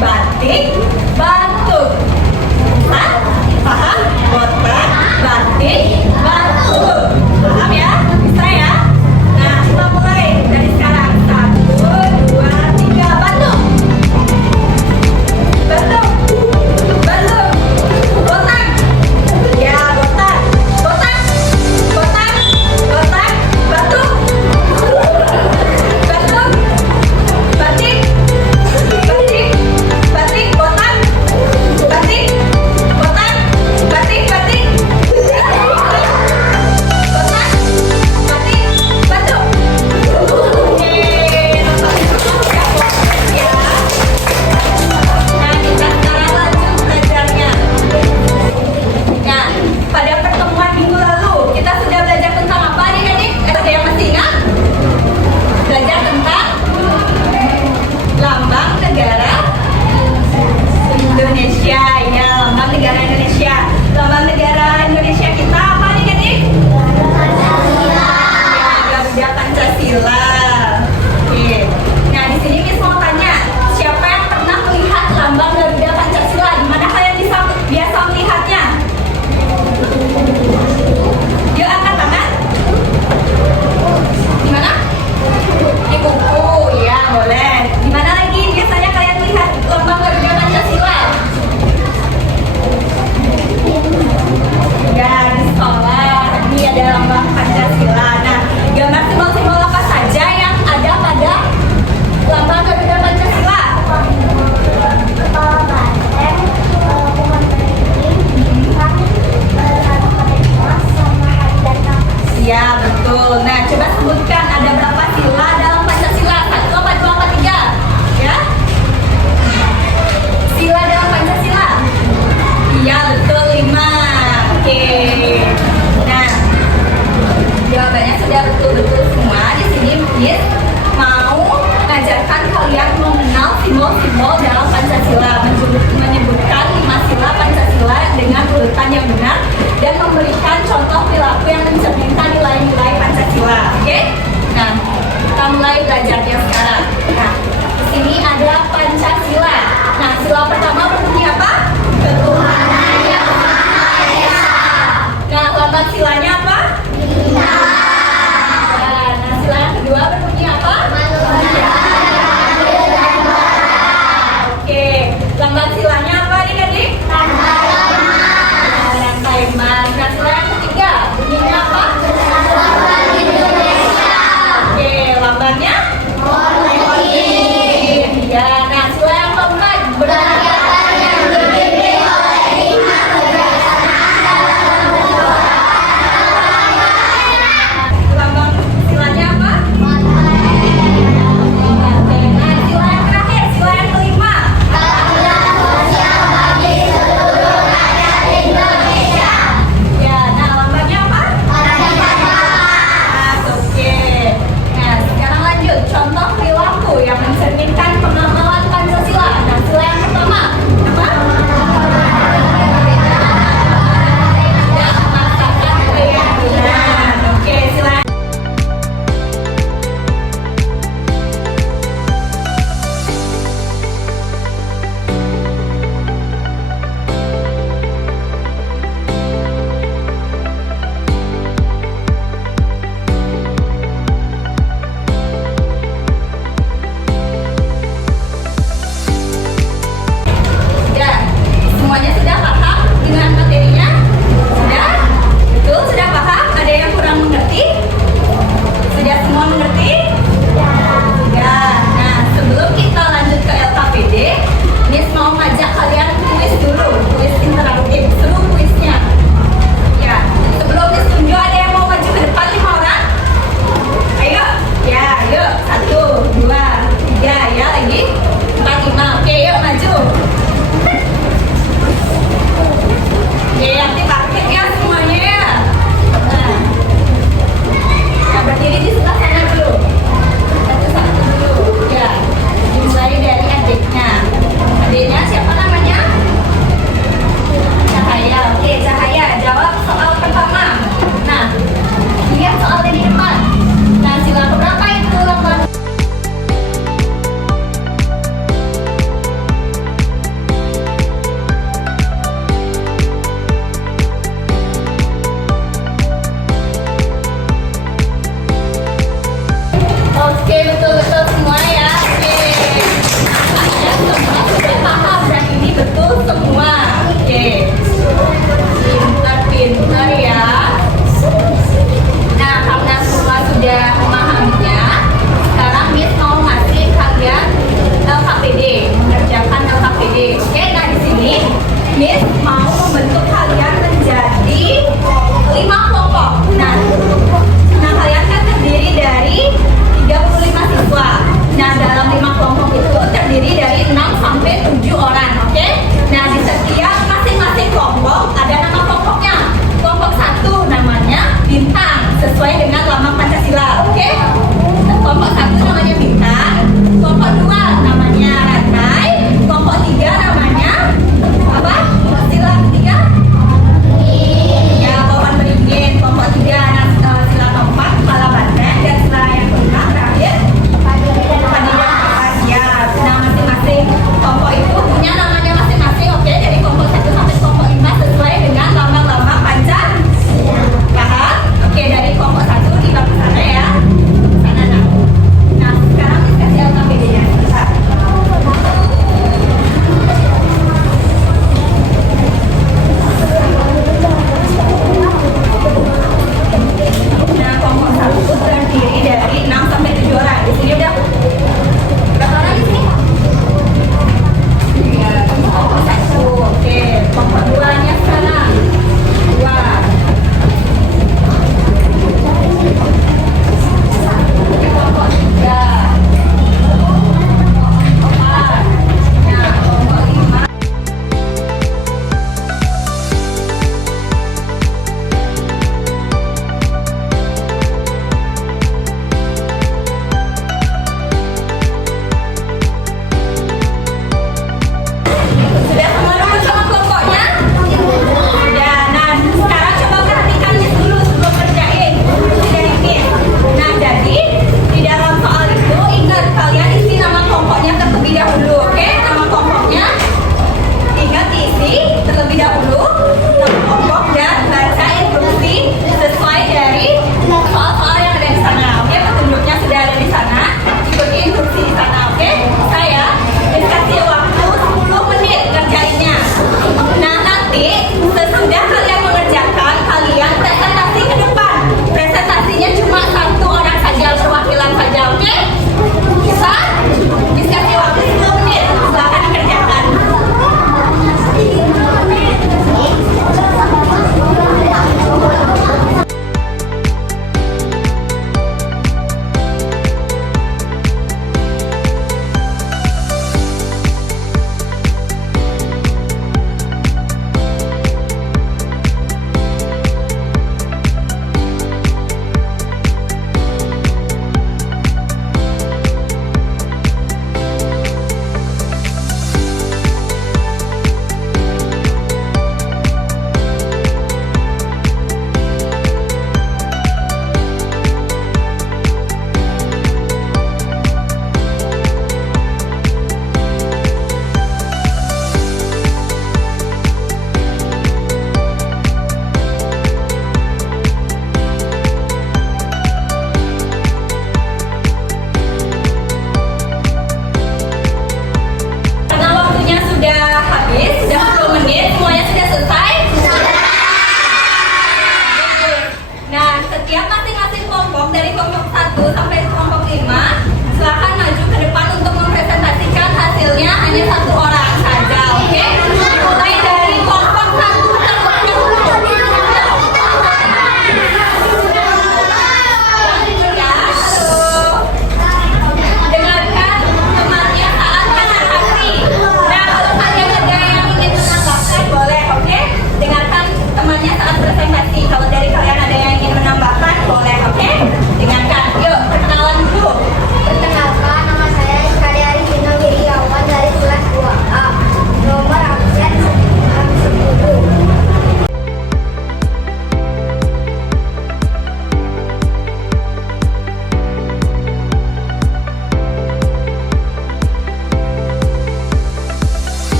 batik, batuk. Hah? Paham? Kotak, batik, batuk. Paham ya? Bisa ya? Nah, kita mulai dari sekarang. 1, 2, 3, batuk. Batuk. Batuk. Kotak. Ya, kotak. Kotak. Kotak. Kotak. Batuk. Batuk. Batik. Batik. Batik. Kotak.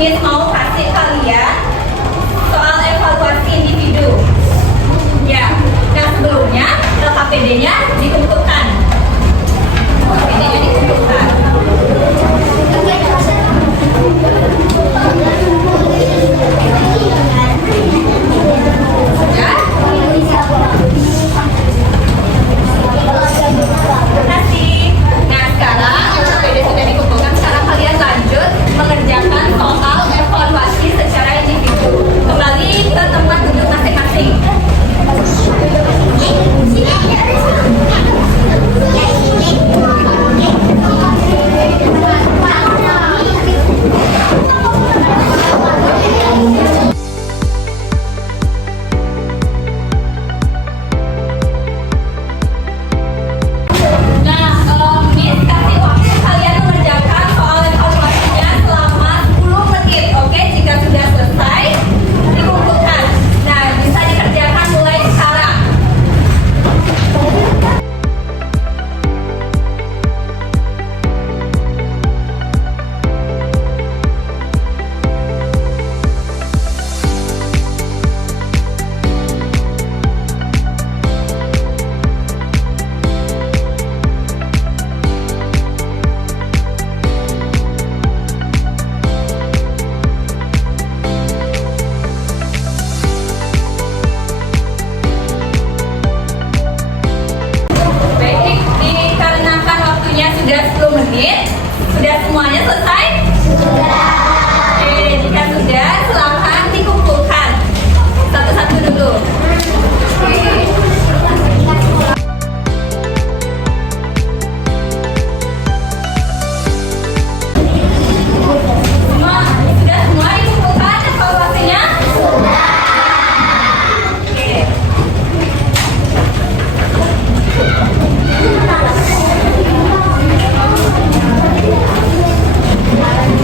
Miss mau kasih kalian soal evaluasi individu. Ya, nah sebelumnya LKPD-nya dikumpulkan. LKPD-nya dikumpulkan. Sudah? Terima kasih. Nah sekarang LKPD sudah dikumpulkan. Sekarang kalian lanjut mengerjakan soal evaluasi secara individu. Kembali ke tempat duduk masing-masing. Nah, Miss kasih waktu kalian mengerjakan soal evaluasinya selama 10 menit. Oke, jika sudah selesai, dikumpulkan. Nah, bisa dikerjakan mulai sekarang. Baik, dikarenakan waktunya sudah 10 menit, sudah semuanya selesai? Sudah. Oke, jika sudah, silakan dikumpulkan. Satu-satu dulu. Oke. Sudah semua dikumpulkan evaluasinya? Sudah. Oke.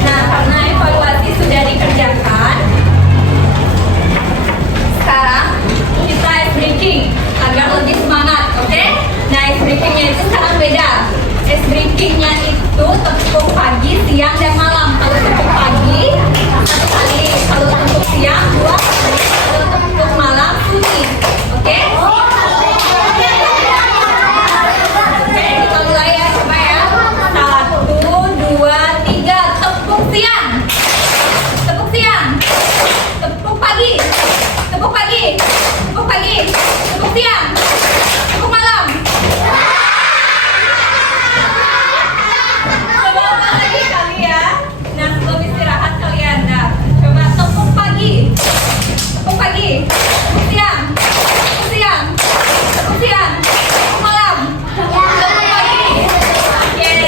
Nah, karena evaluasi sudah dikerjakan, sekarang kita ice breaking agar lebih semangat, oke? Nah, ice breakingnya itu sekarang beda. Ice breakingnya itu tepuk pagi, siang, dan malam. Kalau tepuk pagi, satu kali. Kalau tepuk siang, dua kali. Kalau tepuk malam, sunyi. Oke? Oke, kita mulai ya, coba ya. 1, 2, 3, tepuk siang. Tepuk siang. Tepuk pagi. Tepuk pagi. Tepuk pagi. Tepuk siang. Tepuk malam. Coba ulang lagi kali ya. Nah, sebelum istirahat kalian. Nah, coba tepuk pagi. Tepuk pagi. Tepuk siang. Tepuk siang. Tepuk siang. Tepuk malam. Tepuk pagi. Yes,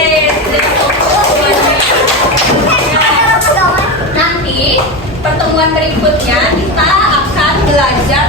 nanti pertemuan berikutnya kita akan belajar